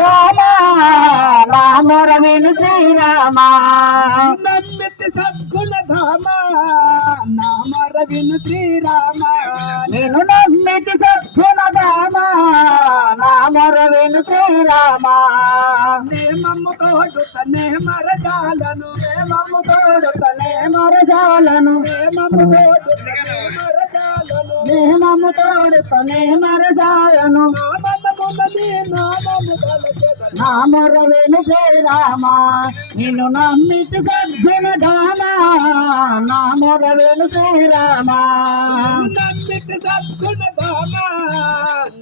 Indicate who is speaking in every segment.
Speaker 1: రామ రామర విను శ్రీరామ.
Speaker 2: నమ్మితి సద్గుణ ధామ నామర విను శ్రీరామ.
Speaker 1: నేను నమ్మితి సద్గుణ రామ నామర విను శ్రీరామ.
Speaker 2: నేమమ్ము మరజాలను
Speaker 1: నేమము తోడుతనే మరజాలను.
Speaker 2: నేమమ్ము తోడుతనే మరజాలను.
Speaker 1: నేమము తోడుతనే మరజాలను.
Speaker 2: నామమున్నది నామము తలచెద
Speaker 1: నామర విను శ్రీరామ నిన్ను నమ్మితి సద్గుణ రామ నామర విను శ్రీరామ.
Speaker 2: నమ్మితి సద్గుణ ధామ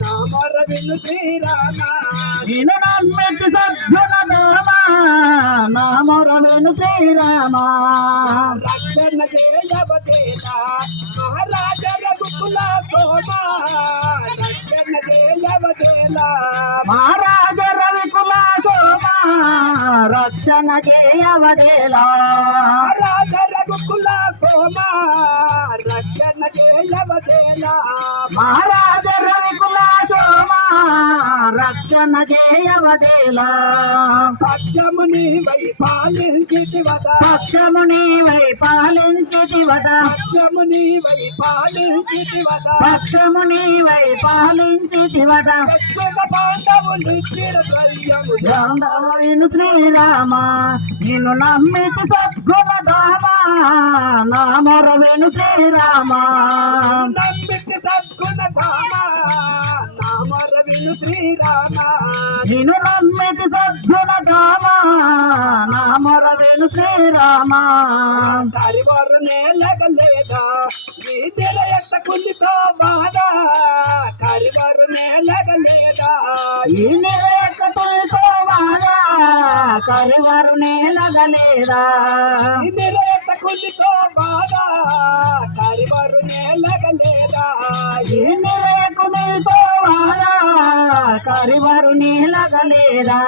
Speaker 2: నామర విను శ్రీరామ
Speaker 1: నిన్ను నమ్మితి సద్గుణ రామ నామర విను శ్రీరామ
Speaker 2: రక్షణ చేయవదేలా మహారాజ రఘుకుల సోమ చేయవదేలా
Speaker 1: మహారాజ రవికుల సోమ రక్షణ చేయవదేలా
Speaker 2: మహారాజ రఘుకుల సోమ రక్షణ చేయవదేలా
Speaker 1: మహారాజ రవికుల రక్షణ చేయవదేలా
Speaker 2: సత్యముని వై పాలించితి వద
Speaker 1: పక్షముని వై పాలించితి వద
Speaker 2: సత్యముని వై పాలించితి వద
Speaker 1: పక్షముని వై పాలించితి వద
Speaker 2: సత్యమ పాండవులు
Speaker 1: రామవిను శ్రీరామ నిన్ను నమ్మితి సద్గుణ రామ నామరవేణు శ్రీరామ.
Speaker 2: నమ్మితి నామర శ్రీరామ
Speaker 1: నిన్ను నమ్మితి సద్గుణ రామ నామరవేణు శ్రీరామ.
Speaker 2: కరివారు నేలగలేదా వీధిల ఎట్ట కుందితో బాధ. కరివారు నేలగలేదా
Speaker 1: ఈ నిరేకతో వాడా కరివరు నేలగలేదా
Speaker 2: వీధిల ఎట్ట కుందితో బాధ. కరివారు నేలగలేదా
Speaker 1: ఈ కరివరు నేలగలేదా?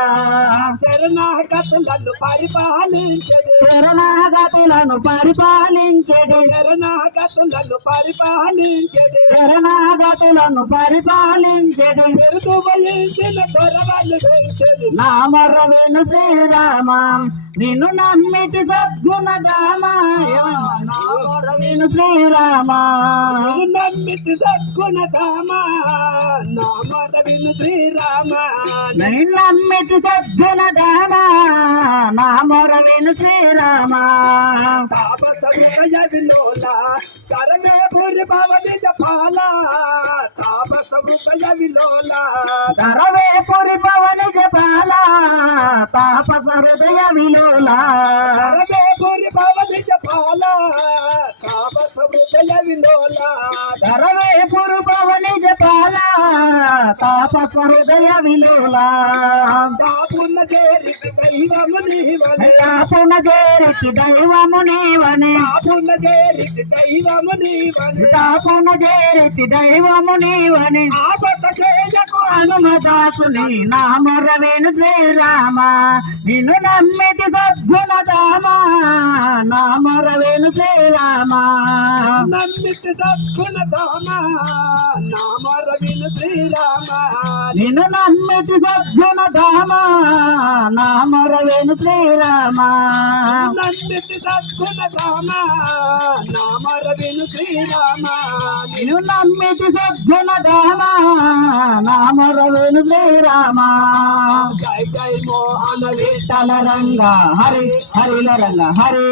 Speaker 2: శరణాగతులను పరిపాలించదు
Speaker 1: శరణాగతులను పరిపాలించెడి.
Speaker 2: శరణాగతులను పరిపాలించదు
Speaker 1: శరణాగతులను పరిపాలించెడి.
Speaker 2: పెరుగు వహించిన నా వేసదు
Speaker 1: నామరవేణు శ్రీరామ నిన్ను నమ్మితి సద్గుణ రామ నామరవేణు శ్రీరామ.
Speaker 2: నమ్మితి సద్గుణ ధామ నామర విను శ్రీరామ.
Speaker 1: నిన్ను నమ్మితి సద్గుణ రామ నామరవేణు శ్రీరామ.
Speaker 2: తాపస విజయ విలోల కరమే భూరి భవని జపాల. తాపస విజయ విలోల
Speaker 1: తరవే పురి పవన జపాల తాపస హృదయ విలోల
Speaker 2: కరమే భూరి భవని జపాల తాపస విజయ విలోల
Speaker 1: తరవే పురు పవన జపాల తాపస హృదయ విలోల
Speaker 2: తాపున్న చేరి దైవము నీవని.
Speaker 1: తాపున చేరికి దైవము నీవనే.
Speaker 2: తాపున్న చేరి దైవము నీవని.
Speaker 1: తాపున చేరికి దైవము నీవని.
Speaker 2: ఆపద చేయకు
Speaker 1: హనుమదాసుని నామరవేణు శ్రీరామ నిన్ను నమ్మితి సద్గుణ రామ నామరవేణు శ్రీరామ
Speaker 2: నమ్మితి సద్గుణ ధామ నామర విను శ్రీరామ?
Speaker 1: నిన్ను నమ్మితి సద్గుణ రామ నామరవేణు శ్రీరామ?
Speaker 2: నమ్మితి సద్గుణ ధామ నామర విను శ్రీరామ?
Speaker 1: నిన్ను నమ్మితి సద్గుణ రామ నామరవేణు శ్రీరామ?
Speaker 2: జై జై మోహన
Speaker 1: తల రంగ హరి హరిల రంగ హరి.